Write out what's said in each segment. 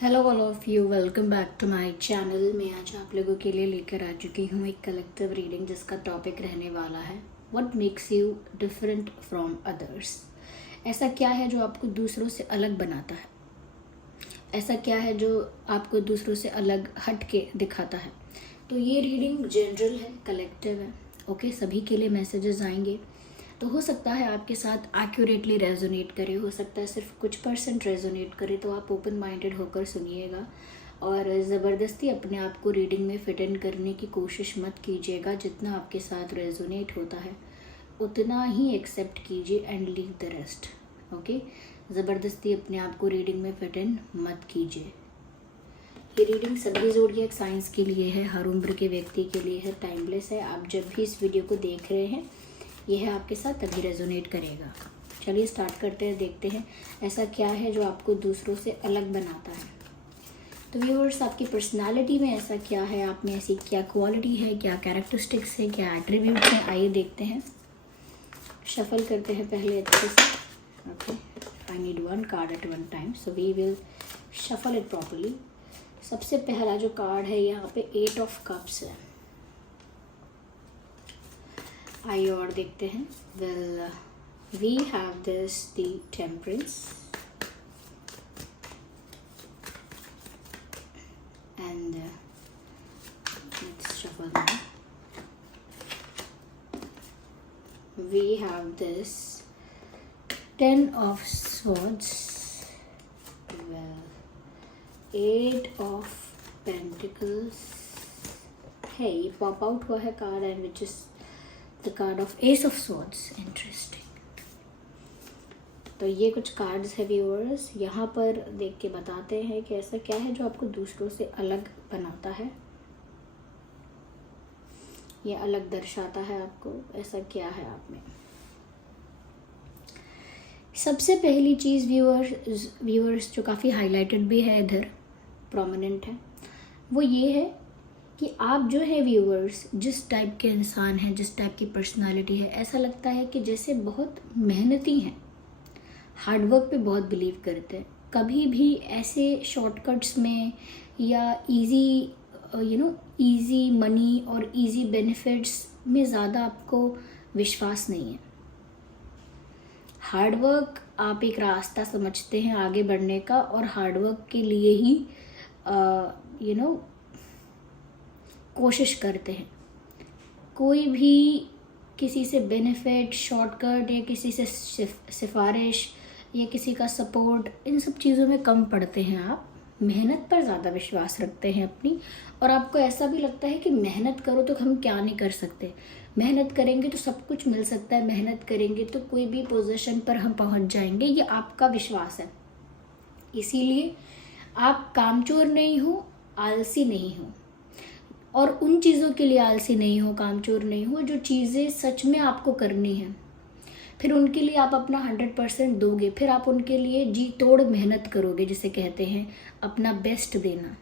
Hello all of you, welcome back to my channel. मैं आज आप लोगों के लिए लेकर आ चुकी हूँ एक कलेक्टिव रीडिंग जिसका टॉपिक रहने वाला है what makes you different from others. ऐसा क्या है जो आपको दूसरों से अलग बनाता है? ऐसा क्या है जो आपको दूसरों से अलग हट के दिखाता है? तो ये रीडिंग जनरल है, कलेक्टिव है। ओके, सभी के लिए मैसेजेस आएंगे। तो हो सकता है आपके साथ एक्यूरेटली रेजोनेट करे, हो सकता है सिर्फ कुछ परसेंट रेजोनेट करे। तो आप ओपन माइंडेड होकर सुनिएगा और ज़बरदस्ती अपने आप को रीडिंग में फिट इन करने की कोशिश मत कीजिएगा। जितना आपके साथ रेजोनेट होता है उतना ही एक्सेप्ट कीजिए and leave the rest. Okay, ज़बरदस्ती अपने आप को रीडिंग में फिट इन मत कीजिए। ये रीडिंग सभी ज़ोडिएक साइंस के लिए है, हर उम्र के व्यक्ति के लिए है, टाइमलेस है। आप जब भी इस वीडियो को देख रहे हैं यह है आपके साथ तभी रेजोनेट करेगा। चलिए स्टार्ट करते हैं, देखते हैं ऐसा क्या है जो आपको दूसरों से अलग बनाता है। तो व्यूअर्स, आपकी पर्सनालिटी में ऐसा क्या है, आप में ऐसी क्या क्वालिटी है, क्या कैरेक्टरिस्टिक्स है, क्या एट्रीब्यूट्स हैं, आइए देखते हैं। शफल करते हैं पहले अच्छे से। Okay, I need one card at one time, so we will shuffle it properly. सबसे पहला जो कार्ड है यहाँ पे 8 ऑफ कप्स है। आइए और देखते हैं। Well, we have this the temperance and let's shuffle now. We have this 10 of swords, well 8 of pentacles है। ये पॉप आउट हुआ है card and which is the card of ace of swords. Interesting. तो ये कुछ cards है viewers, यहाँ पर देख के बताते हैं कि ऐसा क्या है जो आपको दूसरों से अलग बनाता है, ये अलग दर्शाता है आपको। ऐसा क्या है आप में? सबसे पहली चीज़ व्यूअर्स जो काफ़ी हाईलाइटेड भी है, इधर प्रोमिनेंट है, वो ये है कि आप जो है व्यूअर्स, जिस टाइप के इंसान हैं, जिस टाइप की पर्सनालिटी है, ऐसा लगता है कि जैसे बहुत मेहनती हैं, हार्डवर्क पे बहुत बिलीव करते हैं। कभी भी ऐसे शॉर्टकट्स में या इजी इजी मनी और इजी बेनिफिट्स में ज़्यादा आपको विश्वास नहीं है। हार्डवर्क आप एक रास्ता समझते हैं आगे बढ़ने का, और हार्डवर्क के लिए ही कोशिश करते हैं। कोई भी किसी से बेनिफिट, शॉर्टकट या किसी से सिफारिश या किसी का सपोर्ट, इन सब चीज़ों में कम पड़ते हैं। आप मेहनत पर ज़्यादा विश्वास रखते हैं अपनी, और आपको ऐसा भी लगता है कि मेहनत करो तो हम क्या नहीं कर सकते, मेहनत करेंगे तो सब कुछ मिल सकता है, मेहनत करेंगे तो कोई भी पोजीशन पर हम पहुंच जाएंगे, ये आपका विश्वास है। इसीलिए आप कामचोर नहीं हो, आलसी नहीं हो, और उन चीज़ों के लिए आलसी नहीं हो, कामचोर नहीं हो जो चीज़ें सच में आपको करनी है। फिर उनके लिए आप अपना 100% दोगे, फिर आप उनके लिए जी तोड़ मेहनत करोगे, जिसे कहते हैं अपना बेस्ट देना।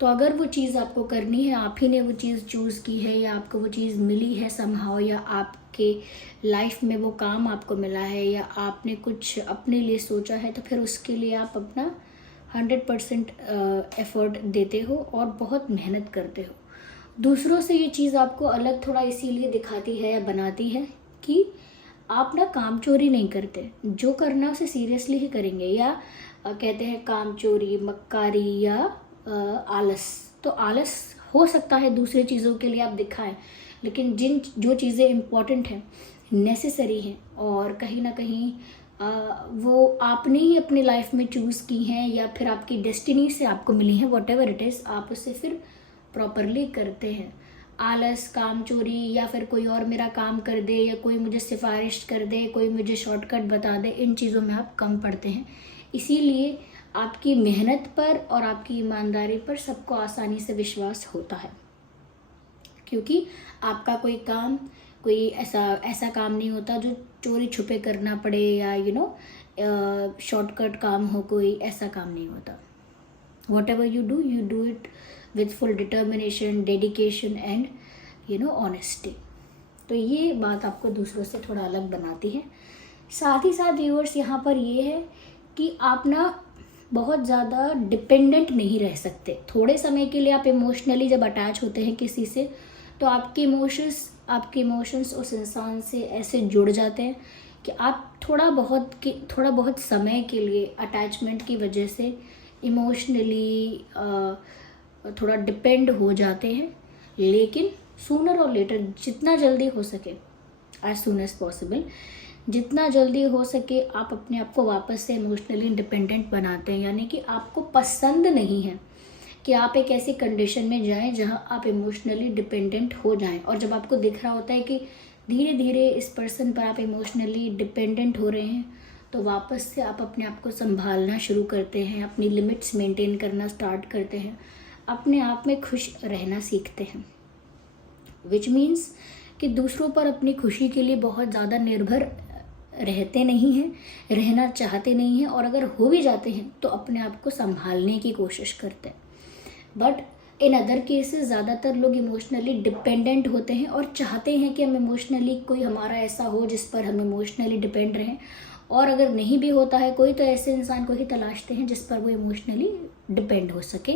तो अगर वो चीज़ आपको करनी है, आप ही ने वो चीज़ चूज़ की है, या आपको वो चीज़ मिली है समहाउ, या आपके लाइफ में वो काम आपको मिला है, या आपने कुछ अपने लिए सोचा है, तो फिर उसके लिए आप अपना 100% एफर्ट देते हो और बहुत मेहनत करते हो। दूसरों से ये चीज़ आपको अलग थोड़ा इसीलिए दिखाती है या बनाती है कि आप ना काम चोरी नहीं करते, जो करना उसे सीरियसली ही करेंगे। या कहते हैं काम चोरी, मक्कारी या आलस। तो आलस हो सकता है दूसरी चीज़ों के लिए आप दिखाएं, लेकिन जो चीज़ें इम्पॉर्टेंट हैं, नेसेसरी हैं, और कहीं ना कहीं वो आपने ही अपनी लाइफ में चूज़ की हैं, या फिर आपकी डेस्टिनी से आपको मिली हैं, वॉट एवर इट इज़, आप उसे फिर प्रॉपरली करते हैं। आलस, काम चोरी, या फिर कोई और मेरा काम कर दे, या कोई मुझे सिफारिश कर दे, कोई मुझे शॉर्टकट बता दे, इन चीज़ों में आप कम पड़ते हैं। इसीलिए आपकी मेहनत पर और आपकी ईमानदारी पर सबको आसानी से विश्वास होता है, क्योंकि आपका कोई ऐसा काम नहीं होता जो चोरी छुपे करना पड़े, या शॉर्टकट काम हो, कोई ऐसा काम नहीं होता। What ever you do it with full determination, dedication and honesty. तो ये बात आपको दूसरों से थोड़ा अलग बनाती है। साथ ही साथ व्यूअर्स, यहाँ पर ये है कि आप ना बहुत ज़्यादा डिपेंडेंट नहीं रह सकते। थोड़े समय के लिए आप इमोशनली जब अटैच होते हैं किसी से, तो आपके इमोशंस उस इंसान से ऐसे जुड़ जाते हैं कि आप थोड़ा बहुत समय के लिए अटैचमेंट की वजह से इमोशनली थोड़ा डिपेंड हो जाते हैं। लेकिन सूनर और लेटर, जितना जल्दी हो सके, एज सून एज पॉसिबल, जितना जल्दी हो सके आप अपने आप को वापस से इमोशनली इंडिपेंडेंट बनाते हैं। यानी कि आपको पसंद नहीं है कि आप एक ऐसी कंडीशन में जाएं जहां आप इमोशनली डिपेंडेंट हो जाएं। और जब आपको दिख रहा होता है कि धीरे धीरे इस पर्सन पर आप इमोशनली डिपेंडेंट हो रहे हैं, तो वापस से आप अपने आप को संभालना शुरू करते हैं, अपनी लिमिट्स मेंटेन करना स्टार्ट करते हैं, अपने आप में खुश रहना सीखते हैं। विच मीन्स कि दूसरों पर अपनी खुशी के लिए बहुत ज़्यादा निर्भर रहते नहीं हैं, रहना चाहते नहीं हैं, और अगर हो भी जाते हैं तो अपने आप को संभालने की कोशिश करते हैं। बट इन अदर केसेस ज़्यादातर लोग इमोशनली डिपेंडेंट होते हैं और चाहते हैं कि हम इमोशनली, कोई हमारा ऐसा हो जिस पर हम इमोशनली डिपेंड रहें, और अगर नहीं भी होता है कोई, तो ऐसे इंसान को ही तलाशते हैं जिस पर वो इमोशनली डिपेंड हो सके।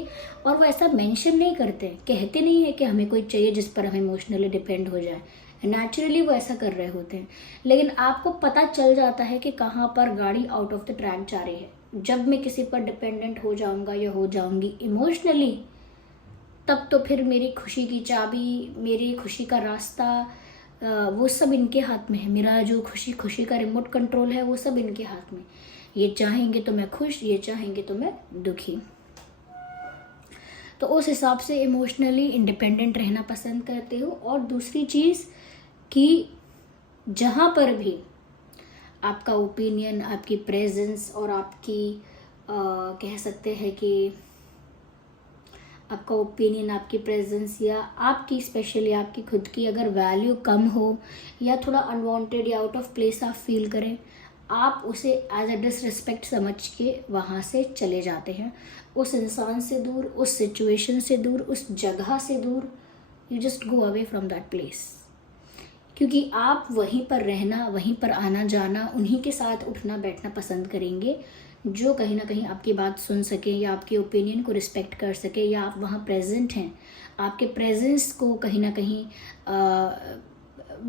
और वो ऐसा मेंशन नहीं करते, कहते नहीं है कि हमें कोई चाहिए जिस पर हम इमोशनली डिपेंड हो जाए, नेचुरली वो ऐसा कर रहे होते हैं। लेकिन आपको पता चल जाता है कि कहाँ पर गाड़ी आउट ऑफ द ट्रैक जा रही है। जब मैं किसी पर डिपेंडेंट हो जाऊंगा या हो जाऊंगी इमोशनली, तब तो फिर मेरी खुशी की चाबी, मेरी खुशी का रास्ता, वो सब इनके हाथ में है। मेरा जो खुशी का रिमोट कंट्रोल है वो सब इनके हाथ में। ये चाहेंगे तो मैं खुश, ये चाहेंगे तो मैं दुखी। तो उस हिसाब से इमोशनली इंडिपेंडेंट रहना पसंद करते हो। और दूसरी चीज़ कि जहाँ पर भी आपका ओपिनियन, आपकी प्रेजेंस और आपकी कह सकते हैं कि आपका ओपिनियन, आपकी प्रेजेंस या आपकी स्पेशली आपकी खुद की अगर वैल्यू कम हो या थोड़ा अनवांटेड या आउट ऑफ प्लेस आप फील करें, आप उसे एज अ डिसरिस्पेक्ट समझ के वहाँ से चले जाते हैं। उस इंसान से दूर, उस सिचुएशन से दूर, उस जगह से दूर, you just go away from that place. क्योंकि आप वहीं पर रहना, वहीं पर आना जाना, उन्हीं के साथ उठना बैठना पसंद करेंगे जो कहीं ना कहीं आपकी बात सुन सके या आपके ओपिनियन को रिस्पेक्ट कर सके, या आप वहाँ प्रेजेंट हैं, आपके प्रेजेंस को कहीं ना कहीं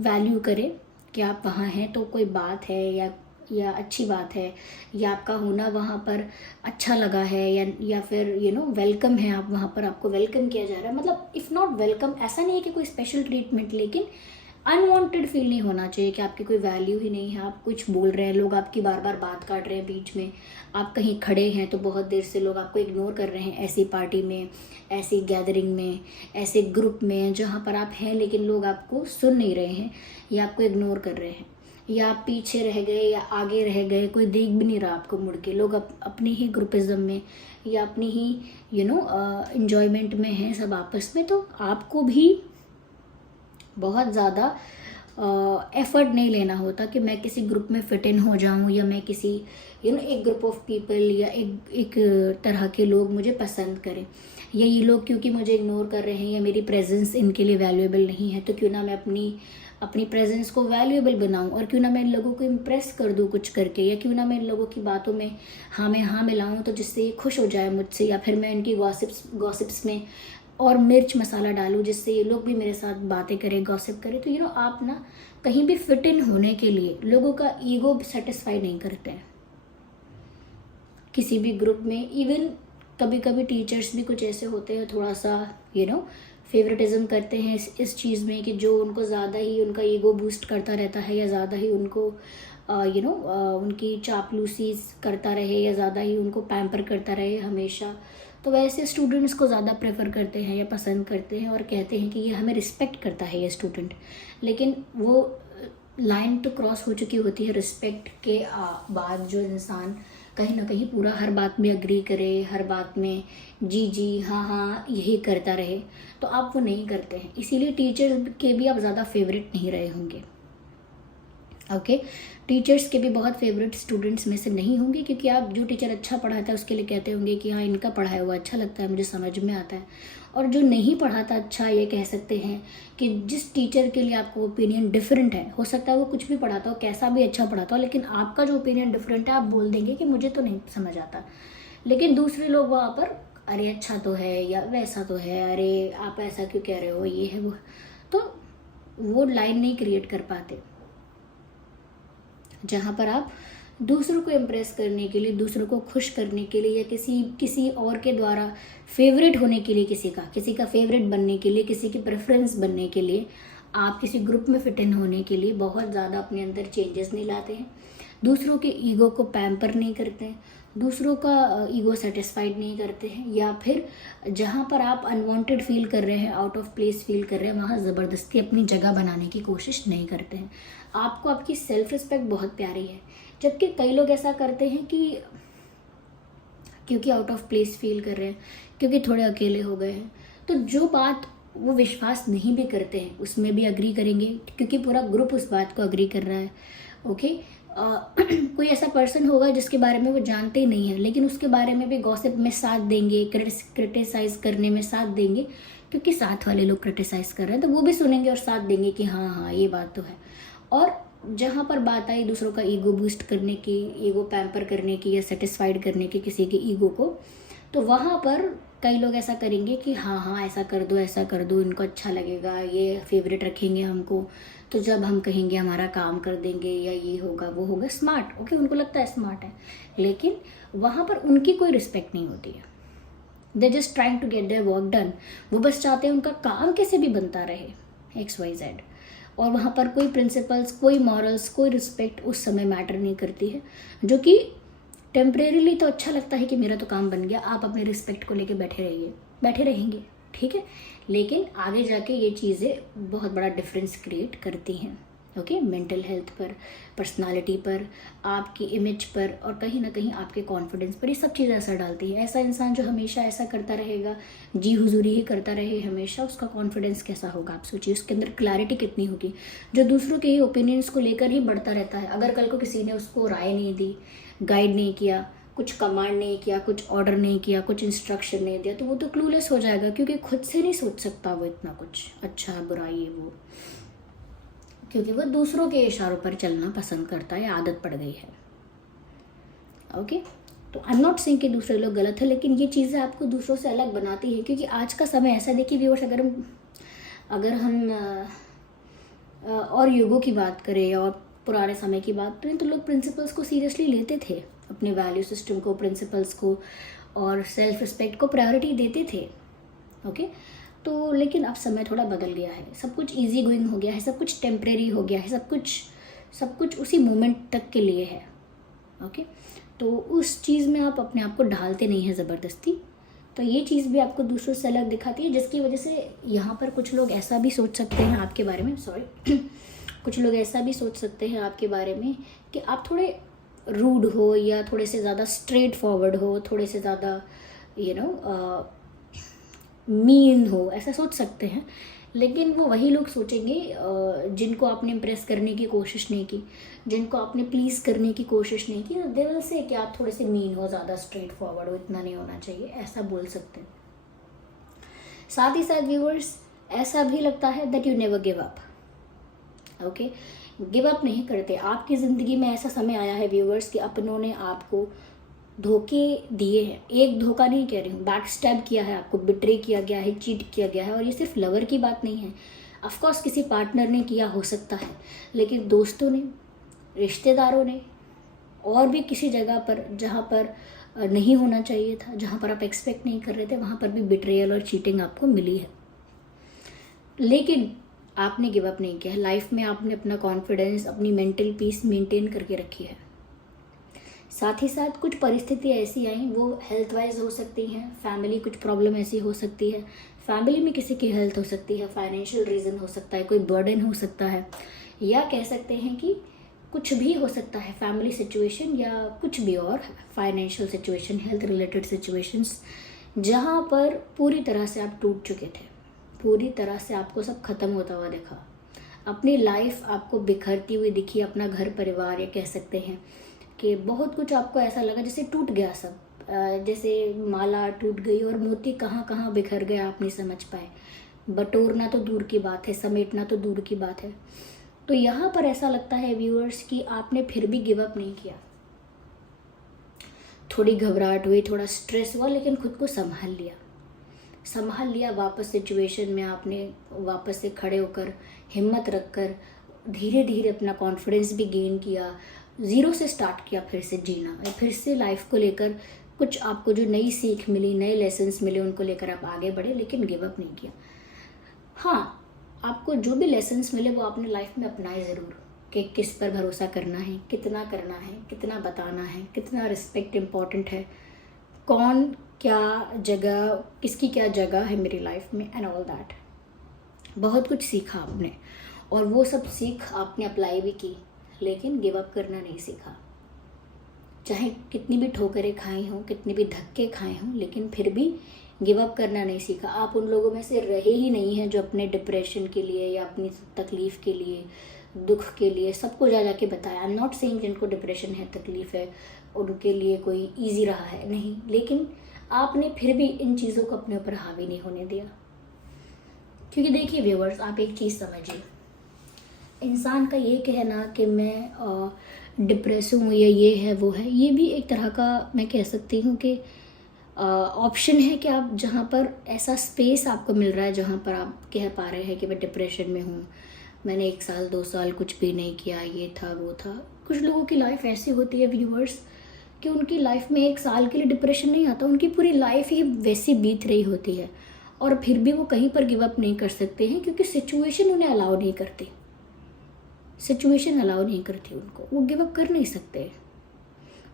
वैल्यू करे कि आप वहाँ हैं तो कोई बात है या अच्छी बात है, या आपका होना वहाँ पर अच्छा लगा है, या फिर वेलकम है, आप वहाँ पर, आपको वेलकम किया जा रहा है। मतलब इफ़ नॉट वेलकम, ऐसा नहीं है कि कोई स्पेशल ट्रीटमेंट, लेकिन अनवांटेड फील नहीं होना चाहिए कि आपकी कोई वैल्यू ही नहीं है। आप कुछ बोल रहे हैं, लोग आपकी बार बार बात काट रहे हैं बीच में, आप कहीं खड़े हैं तो बहुत देर से लोग आपको इग्नोर कर रहे हैं, ऐसी पार्टी में, ऐसी गैदरिंग में, ऐसे ग्रुप में जहाँ पर आप हैं लेकिन लोग आपको सुन नहीं रहे हैं या आपको इग्नोर कर रहे हैं, या आप पीछे रह गए या आगे रह गए, कोई देख भी नहीं रहा आपको मुड़ के, लोग अपनी ही ग्रुपिज्म में या अपनी ही इंजॉयमेंट में हैं सब आपस में। तो आपको भी बहुत ज़्यादा एफर्ट नहीं लेना होता कि मैं किसी ग्रुप में फिट इन हो जाऊं, या मैं किसी एक ग्रुप ऑफ पीपल या एक तरह के लोग मुझे पसंद करें, या ये लोग क्योंकि मुझे इग्नोर कर रहे हैं या मेरी प्रेजेंस इनके लिए वैल्यूएबल नहीं है, तो क्यों ना मैं अपनी प्रेजेंस को वैल्यूएबल बनाऊं, और क्यों ना मैं इन लोगों को इम्प्रेस कर दूं कुछ करके, या क्यों ना मैं इन लोगों की बातों में हाँ मिलाऊं तो जिससे ये खुश हो जाए मुझसे, या फिर मैं इनकी गॉसिप्स में और मिर्च मसाला डालूं जिससे ये लोग भी मेरे साथ बातें करें, गॉसिप करें। तो आप ना कहीं भी फिट इन होने के लिए लोगों का ईगो सेटिस्फाई नहीं करते हैं किसी भी ग्रुप में। इवन कभी कभी टीचर्स भी कुछ ऐसे होते हैं, थोड़ा सा फेवरेटिज्म करते हैं इस चीज़ में कि जो उनको ज़्यादा ही उनका ईगो बूस्ट करता रहता है, या ज़्यादा ही उनको उनकी चापलूसी करता रहे, या ज़्यादा ही उनको पैम्पर करता रहे हमेशा। तो वैसे स्टूडेंट्स को ज़्यादा प्रेफर करते हैं या पसंद करते हैं और कहते हैं कि ये हमें रिस्पेक्ट करता है ये स्टूडेंट। लेकिन वो लाइन तो क्रॉस हो चुकी होती है रिस्पेक्ट के बाद जो इंसान कहीं ना कहीं पूरा हर बात में अग्री करे, हर बात में जी हाँ यही करता रहे, तो आप वो नहीं करते हैं। इसीलिए टीचर के भी आप ज़्यादा फेवरेट नहीं रहे होंगे। ओके, टीचर्स के भी बहुत फेवरेट स्टूडेंट्स में से नहीं होंगे, क्योंकि आप जो टीचर अच्छा पढ़ाता है उसके लिए कहते होंगे कि हाँ इनका पढ़ाया हुआ अच्छा लगता है, मुझे समझ में आता है। और जो नहीं पढ़ाता अच्छा, ये कह सकते हैं कि जिस टीचर के लिए आपका ओपिनियन डिफरेंट है, हो सकता है वो कुछ भी पढ़ाता हो, कैसा भी अच्छा पढ़ाता हो, लेकिन आपका जो ओपिनियन डिफरेंट है, आप बोल देंगे कि मुझे तो नहीं समझ आता। लेकिन दूसरे लोग वहाँ पर अरे अच्छा तो है या वैसा तो है, अरे आप ऐसा क्यों कह रहे हो, ये है वो, तो वो लाइन नहीं क्रिएट कर पाते जहाँ पर आप दूसरों को इम्प्रेस करने के लिए, दूसरों को खुश करने के लिए, या किसी और के द्वारा फेवरेट होने के लिए, किसी का फेवरेट बनने के लिए, किसी की प्रेफरेंस बनने के लिए, आप किसी ग्रुप में फिट इन होने के लिए बहुत ज़्यादा अपने अंदर चेंजेस नहीं लाते हैं, दूसरों के ईगो को पैम्पर नहीं करते हैं, दूसरों का ईगो सेटिस्फाइड नहीं करते हैं, या फिर जहाँ पर आप अनवांटेड फील कर रहे हैं, आउट ऑफ प्लेस फील कर रहे हैं, वहाँ ज़बरदस्ती अपनी जगह बनाने की कोशिश नहीं करते हैं। आपको आपकी सेल्फ रिस्पेक्ट बहुत प्यारी है, जबकि कई लोग ऐसा करते हैं कि क्योंकि आउट ऑफ प्लेस फील कर रहे हैं, क्योंकि थोड़े अकेले हो गए हैं, तो जो बात वो विश्वास नहीं भी करते हैं उसमें भी अग्री करेंगे, क्योंकि पूरा ग्रुप उस बात को अग्री कर रहा है। ओके, कोई ऐसा पर्सन होगा जिसके बारे में वो जानते ही नहीं है, लेकिन उसके बारे में भी गॉसिप में साथ देंगे, क्रिटिसाइज करने में साथ देंगे, क्योंकि साथ वाले लोग क्रिटिसाइज कर रहे हैं तो वो भी सुनेंगे और साथ देंगे कि हाँ हाँ ये बात तो है। और जहाँ पर बात आई दूसरों का ईगो बूस्ट करने की, ईगो पैम्पर करने की, या सेटिस्फाइड करने की किसी के ईगो को, तो वहाँ पर कई लोग ऐसा करेंगे कि हाँ हाँ ऐसा कर दो, ऐसा कर दो, इनको अच्छा लगेगा, ये फेवरेट रखेंगे हमको, तो जब हम कहेंगे हमारा काम कर देंगे, या ये होगा वो होगा। स्मार्ट, ओके, उनको लगता है स्मार्ट है, लेकिन वहाँ पर उनकी कोई रिस्पेक्ट नहीं होती है। They just trying to get their work done. वो बस चाहते हैं उनका काम कैसे भी बनता रहे, XYZ। और वहाँ पर कोई प्रिंसिपल्स, कोई मॉरल्स, कोई रिस्पेक्ट उस समय मैटर नहीं करती है, जो कि टेम्परेरीली तो अच्छा लगता है कि मेरा तो काम बन गया, आप अपने रिस्पेक्ट को लेके बैठे रहेंगे, ठीक है, लेकिन आगे जाके ये चीज़ें बहुत बड़ा डिफरेंस क्रिएट करती हैं। ओके, मेंटल हेल्थ पर, पर्सनालिटी पर, आपकी इमेज पर, और कहीं ना कहीं आपके कॉन्फिडेंस पर, ये सब चीज़ें असर डालती है। ऐसा इंसान जो हमेशा ऐसा करता रहेगा, जी हुजूरी ही करता रहे हमेशा, उसका कॉन्फिडेंस कैसा होगा आप सोचिए, उसके अंदर क्लैरिटी कितनी होगी। जो दूसरों के ही ओपिनियंस को लेकर ही बढ़ता रहता है, अगर कल को किसी ने उसको राय नहीं दी, गाइड नहीं किया, कुछ कमांड नहीं किया, कुछ ऑर्डर नहीं किया, कुछ इंस्ट्रक्शन नहीं दिया, तो वो तो क्लूलेस हो जाएगा, क्योंकि खुद से नहीं सोच सकता वो इतना कुछ अच्छा बुरा ये वो, क्योंकि वो दूसरों के इशारों पर चलना पसंद करता है, आदत पड़ गई है। ओके, तो आई एम नॉट सेइंग कि दूसरे लोग गलत है, लेकिन ये चीज़ें आपको दूसरों से अलग बनाती है, क्योंकि आज का समय ऐसा, देखिए व्यूअर्स, अगर हम और युगों की बात करें और पुराने समय की बात करें, तो लोग प्रिंसिपल्स को सीरियसली लेते थे, अपने वैल्यू सिस्टम को, प्रिंसिपल्स को और सेल्फ रिस्पेक्ट को प्रायोरिटी देते थे। ओके, तो लेकिन अब समय थोड़ा बदल गया है, सब कुछ इजी गोइंग हो गया है, सब कुछ टेम्परेरी हो गया है, सब कुछ उसी मोमेंट तक के लिए है। ओके, तो उस चीज़ में आप अपने आप को ढालते नहीं हैं ज़बरदस्ती, तो ये चीज़ भी आपको दूसरों से अलग दिखाती है, जिसकी वजह से यहाँ पर कुछ लोग ऐसा भी सोच सकते हैं आपके बारे में, कुछ लोग ऐसा भी सोच सकते हैं आपके बारे में कि आप थोड़े रूड हो, या थोड़े से ज़्यादा स्ट्रेट फॉरवर्ड हो, थोड़े से ज़्यादा मीन हो, ऐसा सोच सकते हैं। लेकिन वो वही लोग सोचेंगे जिनको आपने इम्प्रेस करने की कोशिश नहीं की, जिनको आपने प्लीज़ करने की कोशिश नहीं की, तो दे विल से कि आप थोड़े से मीन हो, ज़्यादा स्ट्रेट फॉरवर्ड हो, इतना नहीं होना चाहिए, ऐसा बोल सकते हैं। साथ ही साथ व्यूअर्स, ऐसा भी लगता है that you never give up. Okay, give up नहीं करते। आपकी ज़िंदगी में ऐसा समय आया है व्यूअर्स कि अपनों ने आपको धोखे दिए हैं, एक धोखा नहीं कह रही हूँ, बैक स्टैब किया है, आपको बिट्रे किया गया है, चीट किया गया है, और ये सिर्फ लवर की बात नहीं है, ऑफकोर्स किसी पार्टनर ने किया हो सकता है, लेकिन दोस्तों ने, रिश्तेदारों ने, और भी किसी जगह पर जहाँ पर नहीं होना चाहिए था, जहाँ पर आप एक्सपेक्ट नहीं कर रहे थे, वहाँ पर भी बिट्रेयल और चीटिंग आपको मिली है, लेकिन आपने गिव अप नहीं किया है। लाइफ में आपने अपना कॉन्फिडेंस, अपनी मेंटल पीस मेंटेन करके रखी है। साथ ही साथ कुछ परिस्थिति ऐसी आई, वो हेल्थ वाइज हो सकती हैं, फैमिली कुछ प्रॉब्लम ऐसी हो सकती है, फैमिली में किसी की हेल्थ हो सकती है, फाइनेंशियल रीज़न हो सकता है, कोई बर्डन हो सकता है, या कह सकते हैं कि कुछ भी हो सकता है, फैमिली सिचुएशन या कुछ भी और, financial situation, health related situations, जहाँ पर पूरी तरह से आप टूट चुके थे, पूरी तरह से आपको सब खत्म होता हुआ दिखा, अपनी लाइफ आपको बिखरती हुई दिखी, अपना घर परिवार, या कह सकते हैं कि बहुत कुछ आपको ऐसा लगा जैसे टूट गया सब, जैसे माला टूट गई और मोती कहाँ कहाँ बिखर गया, आप नहीं समझ पाए, बटोरना तो दूर की बात है, समेटना तो दूर की बात है। तो यहाँ पर ऐसा लगता है व्यूअर्स कि आपने फिर भी गिव अप नहीं किया, थोड़ी घबराहट हुई, थोड़ा स्ट्रेस हुआ, लेकिन खुद को संभाल लिया। वापस सिचुएशन में आपने वापस से खड़े होकर हिम्मत रखकर धीरे धीरे अपना कॉन्फिडेंस भी गेन किया, ज़ीरो से स्टार्ट किया फिर से जीना, फिर से लाइफ को लेकर कुछ आपको जो नई सीख मिली, नए लेसन्स मिले, उनको लेकर आप आगे बढ़े, लेकिन गिव अप नहीं किया। हाँ, आपको जो भी लेसन्स मिले वो आपने लाइफ में अपनाए ज़रूर, कि किस पर भरोसा करना है, कितना करना है, कितना बताना है, कितना रिस्पेक्ट इम्पॉर्टेंट है, कौन क्या जगह, किसकी क्या जगह है मेरी लाइफ में, एंड ऑल दैट। बहुत कुछ सीखा आपने, और वो सब सीख आपने अप्लाई भी की, लेकिन गिव अप करना नहीं सीखा। चाहे कितनी भी ठोकरें खाई हों, कितनी भी धक्के खाए हों, लेकिन फिर भी गिव अप करना नहीं सीखा। आप उन लोगों में से रहे ही नहीं हैं जो अपने डिप्रेशन के लिए या अपनी तकलीफ़ के लिए, दुख के लिए सबको जा के बताया। आई एम नॉट सेइंग जिनको डिप्रेशन है, तकलीफ़ है, उनके लिए कोई ईजी रहा है, नहीं, लेकिन आपने फिर भी इन चीज़ों को अपने ऊपर हावी नहीं होने दिया। क्योंकि देखिए व्यूअर्स, आप एक चीज़ समझिए, इंसान का ये कहना कि मैं डिप्रेस हूँ या ये है वो है, ये भी एक तरह का मैं कह सकती हूँ कि ऑप्शन है कि आप जहाँ पर ऐसा स्पेस आपको मिल रहा है जहाँ पर आप कह पा रहे हैं कि मैं डिप्रेशन में हूँ, मैंने 1 साल 2 साल कुछ भी नहीं किया, ये था वो था। कुछ लोगों की लाइफ ऐसी होती है व्यूअर्स कि उनकी लाइफ में 1 साल के लिए डिप्रेशन नहीं आता, उनकी पूरी लाइफ ही वैसी बीत रही होती है, और फिर भी वो कहीं पर गिव अप नहीं कर सकते हैं, क्योंकि सिचुएशन उन्हें अलाउ नहीं करती, उनको, वो गिव अप कर नहीं सकते।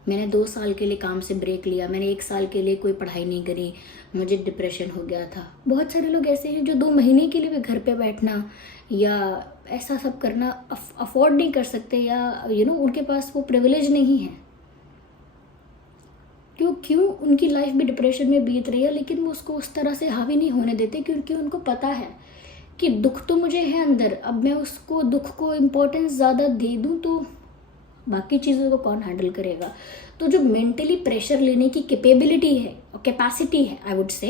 मैंने 2 साल के लिए काम से ब्रेक लिया, मैंने 1 साल के लिए कोई पढ़ाई नहीं करी, मुझे डिप्रेशन हो गया था। बहुत सारे लोग ऐसे हैं जो 2 महीने के लिए भी घर पे बैठना या ऐसा सब करना अफोर्ड नहीं कर सकते, या उनके पास वो प्रिविलेज नहीं है। क्यों उनकी लाइफ भी डिप्रेशन में बीत रही है, लेकिन वो उसको उस तरह से हावी नहीं होने देते, क्योंकि उनको पता है कि दुख तो मुझे है अंदर, अब मैं उसको दुख को इम्पोर्टेंस ज़्यादा दे दूँ तो बाकी चीज़ों को कौन हैंडल करेगा। तो जो मेंटली प्रेशर लेने की कैपेबिलिटी है और कैपेसिटी है, आई वुड से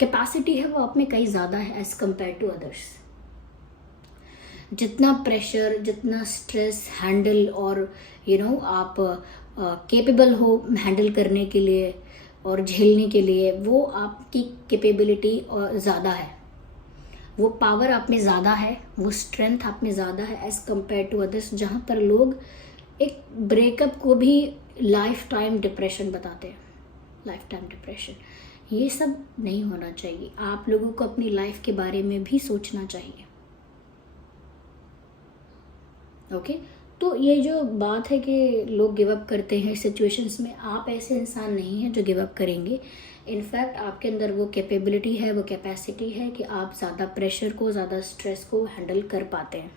कैपेसिटी है, वो आप में कहीं ज़्यादा है एज़ कम्पेयर टू अदर्स। जितना प्रेशर, जितना स्ट्रेस हैंडल और आप कैपेबल हो हैंडल करने के लिए और झेलने के लिए, वो आपकी कैपेबिलिटी और ज़्यादा है, वो पावर आप में ज़्यादा है, वो स्ट्रेंथ आप में ज़्यादा है एज़ कम्पेयर टू अदर्स, जहाँ पर लोग एक ब्रेकअप को भी लाइफ टाइम डिप्रेशन बताते हैं। लाइफ टाइम डिप्रेशन, ये सब नहीं होना चाहिए। आप लोगों को अपनी लाइफ के बारे में भी सोचना चाहिए। ओके, तो ये जो बात है कि लोग गिव अप करते हैं सिचुएशंस में, आप ऐसे इंसान नहीं हैं जो गिव अप करेंगे। इनफैक्ट आपके अंदर वो कैपेबिलिटी है, वो कैपेसिटी है कि आप ज़्यादा प्रेशर को, ज़्यादा स्ट्रेस को हैंडल कर पाते हैं।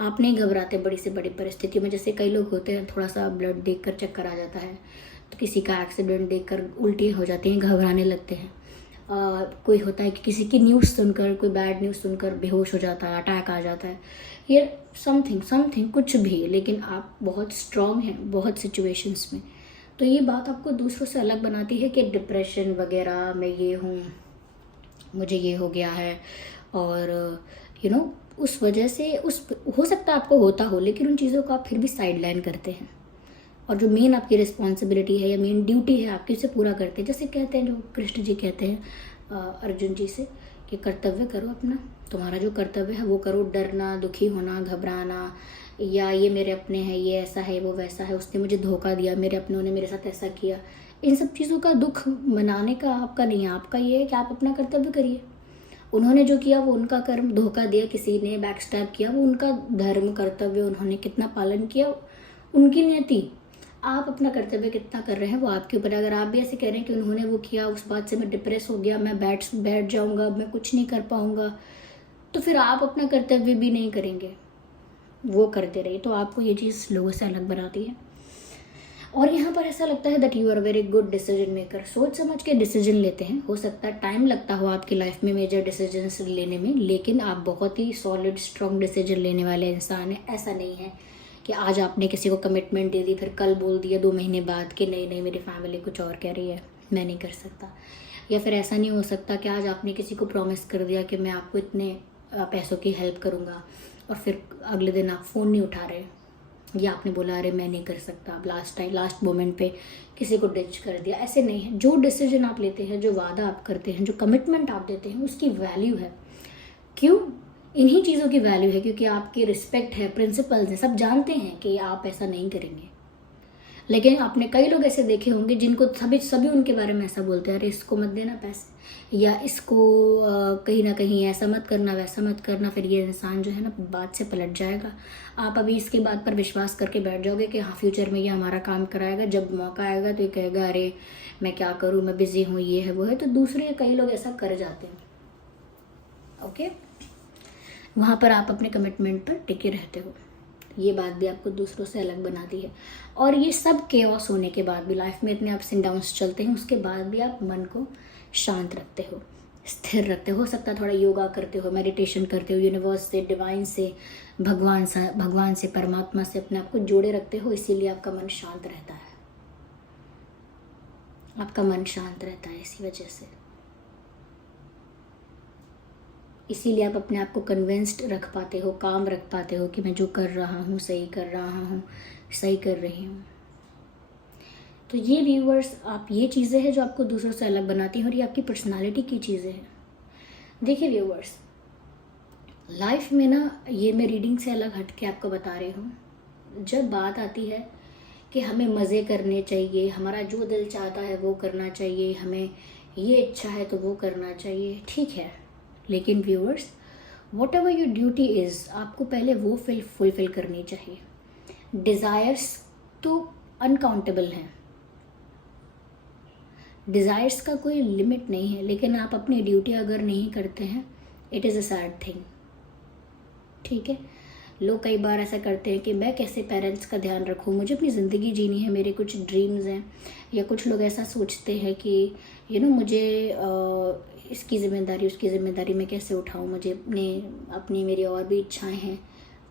आप नहीं घबराते बड़ी से बड़ी परिस्थितियों में। जैसे कई लोग होते हैं, थोड़ा सा ब्लड देखकर चक्कर आ जाता है, तो किसी का एक्सीडेंट देखकर उल्टी हो जाती हैं, घबराने लगते हैं। कोई होता है कि किसी की न्यूज़ सुनकर, कोई बैड न्यूज़ सुनकर बेहोश हो जाता है, अटैक आ जाता है, ये समथिंग कुछ भी, लेकिन आप बहुत स्ट्रांग हैं बहुत सिचुएशंस में। तो ये बात आपको दूसरों से अलग बनाती है कि डिप्रेशन वगैरह मैं ये हूँ, मुझे ये हो गया है, और उस वजह से हो सकता है आपको होता हो, लेकिन उन चीज़ों को आप फिर भी साइड लाइन करते हैं, और जो मेन आपकी रिस्पॉन्सिबिलिटी है या मेन ड्यूटी है आपकी, उसे पूरा करते हैं। जैसे कहते हैं, जो कृष्ण जी कहते हैं अर्जुन जी से कि कर्तव्य करो अपना, तुम्हारा जो कर्तव्य है वो करो, डरना, दुखी होना, घबराना, या ये मेरे अपने हैं, ये ऐसा है, वो वैसा है, उसने मुझे धोखा दिया, मेरे अपनों ने मेरे साथ ऐसा किया, इन सब चीज़ों का दुख मनाने का आपका नहीं है। आपका ये है कि आप अपना कर्तव्य करिए। उन्होंने जो किया वो उनका कर्म, धोखा दिया, किसी ने बैकस्टैब किया, वो उनका धर्म, कर्तव्य, उन्होंने कितना पालन किया, उनकी नियति। आप अपना कर्तव्य कितना कर रहे हैं वो आपके ऊपर है। अगर आप भी ऐसे कह रहे हैं कि उन्होंने वो किया, उस बात से मैं डिप्रेस हो गया, मैं बैठ जाऊंगा, मैं कुछ नहीं कर पाऊंगा, तो फिर आप अपना कर्तव्य भी नहीं करेंगे, वो करते रहिए। तो आपको ये चीज़ लोगों से अलग बनाती है। और यहाँ पर ऐसा लगता है that you are very good decision maker, सोच समझ के डिसीजन लेते हैं। हो सकता है टाइम लगता हो आपकी लाइफ में मेजर डिसीजन लेने में, लेकिन आप बहुत ही सॉलिड स्ट्रॉन्ग डिसीजन लेने वाले इंसान हैं। ऐसा नहीं है कि आज आपने किसी को कमिटमेंट दे दी, फिर कल बोल दिया 2 महीने बाद कि नहीं मेरी फैमिली कुछ और कह रही है, मैं नहीं कर सकता। या फिर ऐसा नहीं हो सकता कि आज आपने किसी को प्रॉमिस कर दिया कि मैं आपको इतने पैसों की हेल्प करूँगा, और फिर अगले दिन आप फ़ोन नहीं उठा रहे। या आपने बोला अरे मैं नहीं कर सकता, अब लास्ट मोमेंट पे किसी को डिच कर दिया, ऐसे नहीं है। जो डिसीजन आप लेते हैं, जो वादा आप करते हैं, जो कमिटमेंट आप देते हैं, उसकी वैल्यू है। क्यों? इन्हीं चीज़ों की वैल्यू है क्योंकि आपकी रिस्पेक्ट है, प्रिंसिपल्स है, सब जानते हैं कि आप ऐसा नहीं करेंगे। लेकिन आपने कई लोग ऐसे देखे होंगे जिनको सभी सभी उनके बारे में ऐसा बोलते हैं, अरे इसको मत देना पैसे, या इसको कहीं ना कहीं ऐसा मत करना, वैसा मत करना। फिर ये इंसान जो है ना बात से पलट जाएगा। आप अभी इसकी बात पर विश्वास करके बैठ जाओगे कि हाँ फ्यूचर में ये हमारा काम कराएगा, जब मौका आएगा तो ये कहेगा अरे मैं क्या करूँ, मैं बिजी हूँ, ये है वो है। तो दूसरे कई लोग ऐसा कर जाते हैं। ओके, वहाँ पर आप अपने कमिटमेंट पर टिके रहते हो। ये बात भी आपको दूसरों से अलग बनाती है। और ये सब केओस होने के बाद भी, लाइफ में इतने अप्स एंड डाउन्स चलते हैं, उसके बाद भी आप मन को शांत रखते हो, स्थिर रखते हो सकता है थोड़ा योगा करते हो, मेडिटेशन करते हो, यूनिवर्स से, डिवाइन से, भगवान से, परमात्मा से अपने आप को जोड़े रखते हो। इसीलिए आपका मन शांत रहता है। आपका मन शांत रहता है इसी वजह से। इसीलिए आप अपने आप को कन्विंस्ड रख पाते हो, काम रख पाते हो कि मैं जो कर रहा हूँ सही कर रहा हूँ, सही कर रही हूँ। तो ये व्यूअर्स, आप ये चीज़ें हैं जो आपको दूसरों से अलग बनाती हैं और ये आपकी पर्सनालिटी की चीज़ें हैं। देखिए व्यूअर्स, लाइफ में ना, ये मैं रीडिंग से अलग हट के आपको बता रही हूँ, जब बात आती है कि हमें मज़े करने चाहिए, हमारा जो दिल चाहता है वो करना चाहिए, हमें ये इच्छा है तो वो करना चाहिए, ठीक है। लेकिन viewers, what ever your duty is, आपको पहले वो फुलफिल करनी चाहिए। डिज़ायर्स तो अनकाउंटेबल हैं, डिज़ायर्स का कोई लिमिट नहीं है, लेकिन आप अपनी ड्यूटी अगर नहीं करते हैं, it is a sad thing. ठीक है, लोग कई बार ऐसा करते हैं कि मैं कैसे पेरेंट्स का ध्यान रखूं, मुझे अपनी ज़िंदगी जीनी है, मेरे कुछ ड्रीम्स हैं। या कुछ लोग ऐसा सोचते हैं कि मुझे इसकी ज़िम्मेदारी, उसकी ज़िम्मेदारी मैं कैसे उठाऊं, मुझे अपनी मेरी और भी इच्छाएं हैं,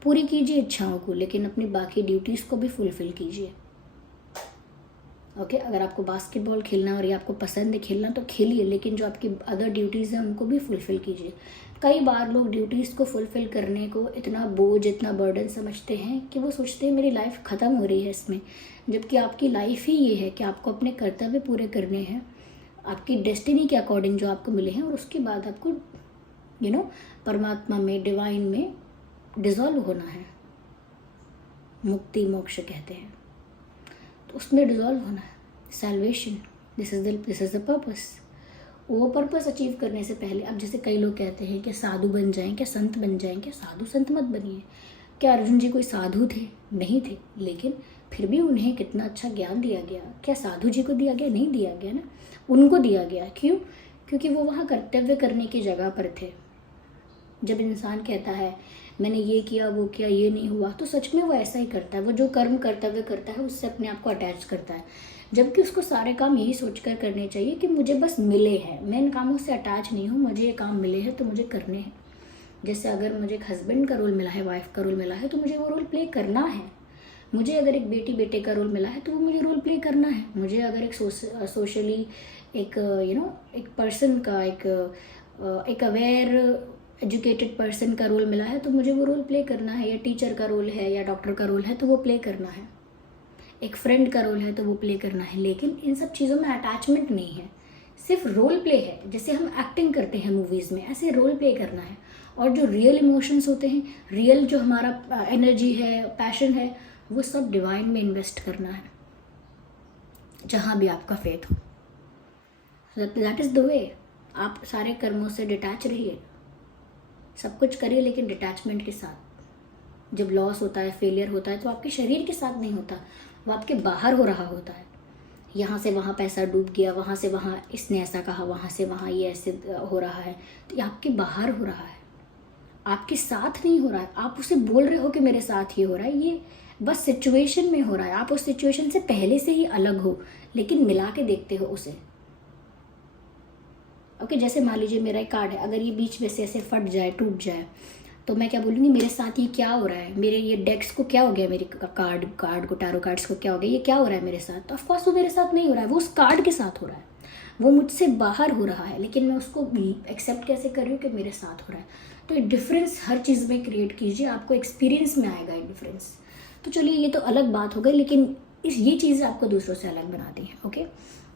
पूरी कीजिए इच्छाओं को, लेकिन अपनी बाकी ड्यूटीज़ को भी फुलफ़िल कीजिए। ओके, अगर आपको बास्केटबॉल खेलना और ये आपको पसंद है खेलना तो खेलिए, लेकिन जो आपकी अदर ड्यूटीज़ हैं उनको भी फुलफ़िल कीजिए। कई बार लोग ड्यूटीज़ को फुलफ़िल करने को इतना बोझ, इतना बर्डन समझते हैं कि वो सोचते हैं मेरी लाइफ ख़त्म हो रही है इसमें, जबकि आपकी लाइफ ही ये है कि आपको अपने कर्तव्य पूरे करने हैं, आपकी डेस्टिनी के अकॉर्डिंग जो आपको मिले हैं, और उसके बाद आपको परमात्मा में, डिवाइन में डिज़ोल्व होना है। मुक्ति मोक्ष कहते हैं, तो उसमें डिज़ोल्व होना है। Salvation, this is the purpose. वो पर्पस अचीव करने से पहले, अब जैसे कई लोग कहते हैं कि साधु बन जाएं, क्या संत बन जाएं, क्या साधु संत मत बनिए। क्या अर्जुन जी कोई साधु थे? नहीं थे, लेकिन फिर भी उन्हें कितना अच्छा ज्ञान दिया गया। क्या साधु जी को दिया गया? नहीं दिया गया ना, उनको दिया गया। क्यों? क्योंकि वो वहाँ कर्तव्य करने की जगह पर थे। जब इंसान कहता है मैंने ये किया, वो किया, ये नहीं हुआ, तो सच में वो ऐसा ही करता है। वो जो कर्म कर्तव्य करता है उससे अपने आप को अटैच करता है, जबकि उसको सारे काम यही सोचकर करने चाहिए कि मुझे बस मिले हैं, मैं इन कामों से अटैच नहीं हूँ, मुझे ये काम मिले हैं तो मुझे करने हैं। जैसे अगर मुझे एक हस्बैंड का रोल मिला है, वाइफ का रोल मिला है, तो मुझे वो रोल प्ले करना है। मुझे अगर एक बेटी बेटे का रोल मिला है तो वो मुझे रोल प्ले करना है। मुझे अगर एक सोशली एक एक पर्सन का, एक अवेयर एजुकेटेड पर्सन का रोल मिला है तो मुझे वो रोल प्ले करना है। या टीचर का रोल है, या डॉक्टर का रोल है तो वो प्ले करना है। एक फ्रेंड का रोल है तो वो प्ले करना है। लेकिन इन सब चीज़ों में अटैचमेंट नहीं है, सिर्फ रोल प्ले है। जैसे हम एक्टिंग करते हैं मूवीज़ में, ऐसे रोल प्ले करना है। और जो रियल इमोशंस होते हैं, रियल जो हमारा एनर्जी है, पैशन है, वो सब डिवाइन में इन्वेस्ट करना है, जहाँ भी आपका फेथ हो। That is the way. आप सारे कर्मों से डिटैच रहिए, सब कुछ करिए, लेकिन डिटैचमेंट के साथ। जब लॉस होता है, फेलियर होता है, तो आपके शरीर के साथ नहीं होता, वो आपके बाहर हो रहा होता है। यहाँ से वहाँ पैसा डूब गया, वहाँ से वहाँ इसने ऐसा कहा, वहाँ से वहाँ ये ऐसे हो रहा है, तो ये आपके बाहर हो रहा है, आपके साथ नहीं हो रहा है। आप उसे बोल रहे हो कि मेरे साथ ये हो रहा है, ये बस सिचुएशन में हो रहा है। आप उस सिचुएशन से पहले से ही अलग हो, लेकिन मिला के देखते हो उसे। ओके, जैसे मान लीजिए मेरा एक कार्ड है, अगर ये बीच में से ऐसे फट जाए, टूट जाए, तो मैं क्या बोलूँगी, मेरे साथ ये क्या हो रहा है, मेरे ये डेक्स को क्या हो गया, मेरे कार्ड को, टैरो कार्ड्स को क्या हो गया, ये क्या हो रहा है मेरे साथ। तो ऑफकोर्स वो मेरे साथ नहीं हो रहा है, वो उस कार्ड के साथ हो रहा है, वो मुझसे बाहर हो रहा है, लेकिन मैं उसको एक्सेप्ट कैसे कर रही हूँ कि मेरे साथ हो रहा है। तो ये डिफरेंस हर चीज़ में क्रिएट कीजिए, आपको एक्सपीरियंस में आएगा ये डिफरेंस। तो चलिए ये तो अलग बात हो गई, लेकिन ये चीज़ें आपको दूसरों से अलग बनाती हैं। ओके,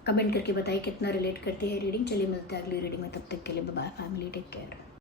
कमेंट करके बताइए कितना रिलेट करती है रीडिंग। चलिए मिलते हैं अगली रीडिंग में, तब तक के लिए bye bye family, take care.